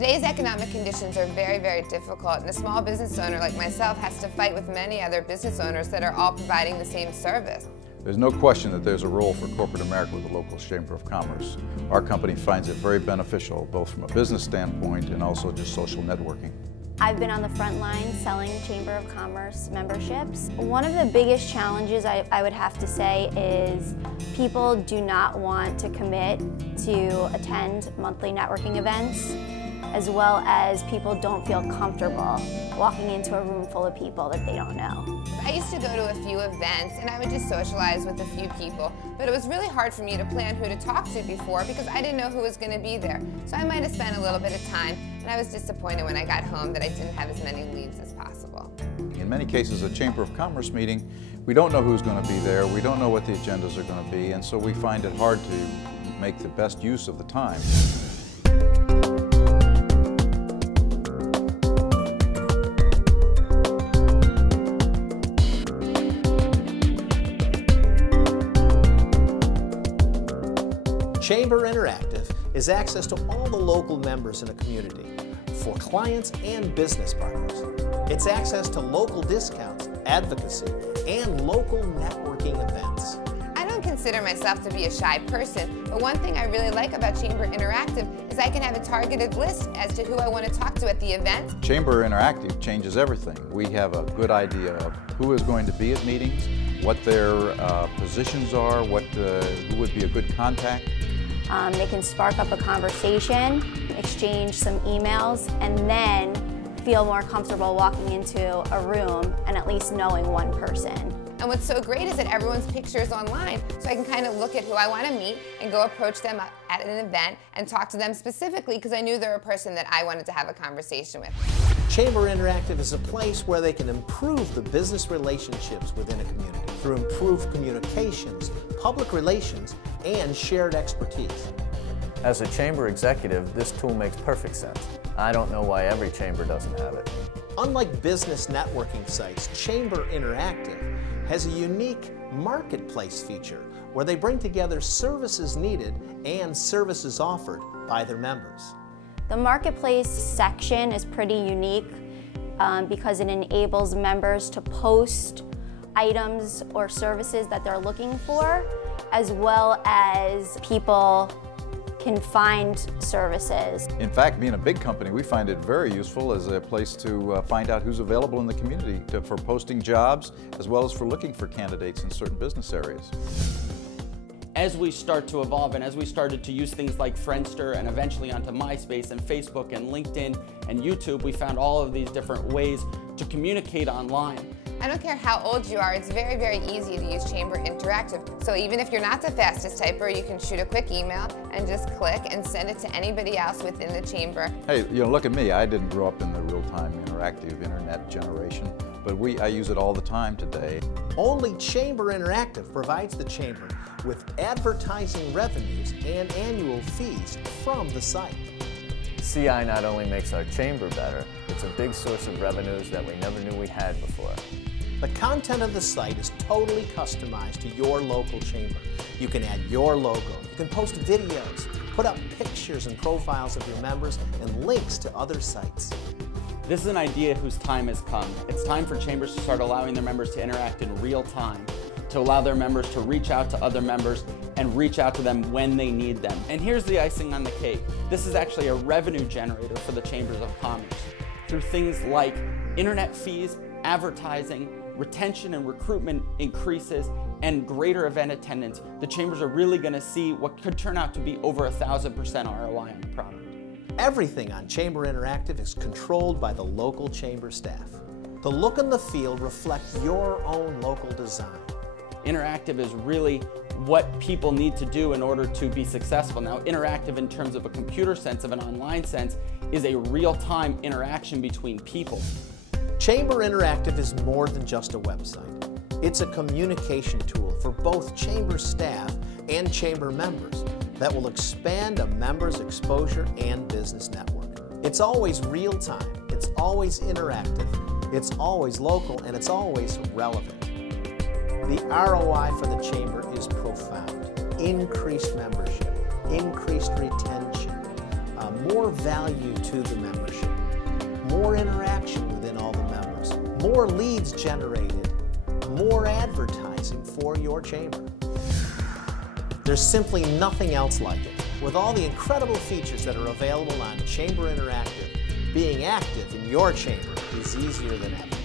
Today's economic conditions are very, very difficult, and a small business owner like myself has to fight with many other business owners that are all providing the same service. There's no question that there's a role for corporate America with the local Chamber of Commerce. Our company finds it very beneficial, both from a business standpoint and also just social networking. I've been on the front line selling Chamber of Commerce memberships. One of the biggest challenges I would have to say is people do not want to commit to attend monthly networking events, as well as people don't feel comfortable walking into a room full of people that they don't know. I used to go to a few events and I would just socialize with a few people, but it was really hard for me to plan who to talk to before because I didn't know who was going to be there. So I might have spent a little bit of time, and I was disappointed when I got home that I didn't have as many leads as possible. In many cases, a Chamber of Commerce meeting, we don't know who's going to be there, we don't know what the agendas are going to be, and so we find it hard to make the best use of the time. Chamber Interactive is access to all the local members in a community for clients and business partners. It's access to local discounts, advocacy, and local networking events. I don't consider myself to be a shy person, but one thing I really like about Chamber Interactive is I can have a targeted list as to who I want to talk to at the event. Chamber Interactive changes everything. We have a good idea of who is going to be at meetings, what their positions are, who would be a good contact. They can spark up a conversation, exchange some emails, and then feel more comfortable walking into a room and at least knowing one person. And what's so great is that everyone's picture is online, so I can kind of look at who I want to meet and go approach them at an event and talk to them specifically because I knew they were a person that I wanted to have a conversation with. Chamber Interactive is a place where they can improve the business relationships within a community through improved communications, public relations, and shared expertise. As a chamber executive, this tool makes perfect sense. I don't know why every chamber doesn't have it. Unlike business networking sites, Chamber Interactive has a unique marketplace feature where they bring together services needed and services offered by their members. The marketplace section is pretty unique because it enables members to post items or services that they're looking for, as well as people can find services. In fact, being a big company, we find it very useful as a place to find out who's available in the community for posting jobs, as well as for looking for candidates in certain business areas. As we start to evolve and as we started to use things like Friendster and eventually onto MySpace and Facebook and LinkedIn and YouTube, we found all of these different ways to communicate online. I don't care how old you are, it's very, very easy to use Chamber Interactive. So even if you're not the fastest typer, you can shoot a quick email and just click and send it to anybody else within the Chamber. Hey, look at me. I didn't grow up in the real-time interactive internet generation, but I use it all the time today. Only Chamber Interactive provides the Chamber with advertising revenues and annual fees from the site. CI not only makes our chamber better, it's a big source of revenues that we never knew we had before. The content of the site is totally customized to your local chamber. You can add your logo, you can post videos, put up pictures and profiles of your members, and links to other sites. This is an idea whose time has come. It's time for chambers to start allowing their members to interact in real time, to allow their members to reach out to other members and reach out to them when they need them. And here's the icing on the cake. This is actually a revenue generator for the Chambers of Commerce. Through things like internet fees, advertising, retention and recruitment increases, and greater event attendance, the chambers are really going to see what could turn out to be over 1,000% ROI on the product. Everything on Chamber Interactive is controlled by the local chamber staff. The look and the feel reflect your own local design. Interactive is really what people need to do in order to be successful. Now, interactive in terms of a computer sense, of an online sense, is a real-time interaction between people. Chamber Interactive is more than just a website. It's a communication tool for both chamber staff and chamber members that will expand a member's exposure and business network. It's always real-time, it's always interactive, it's always local, and it's always relevant. The ROI for the chamber is profound. Increased membership, increased retention, more value to the membership, more interaction within all the members, more leads generated, more advertising for your chamber. There's simply nothing else like it. With all the incredible features that are available on Chamber Interactive, being active in your chamber is easier than ever.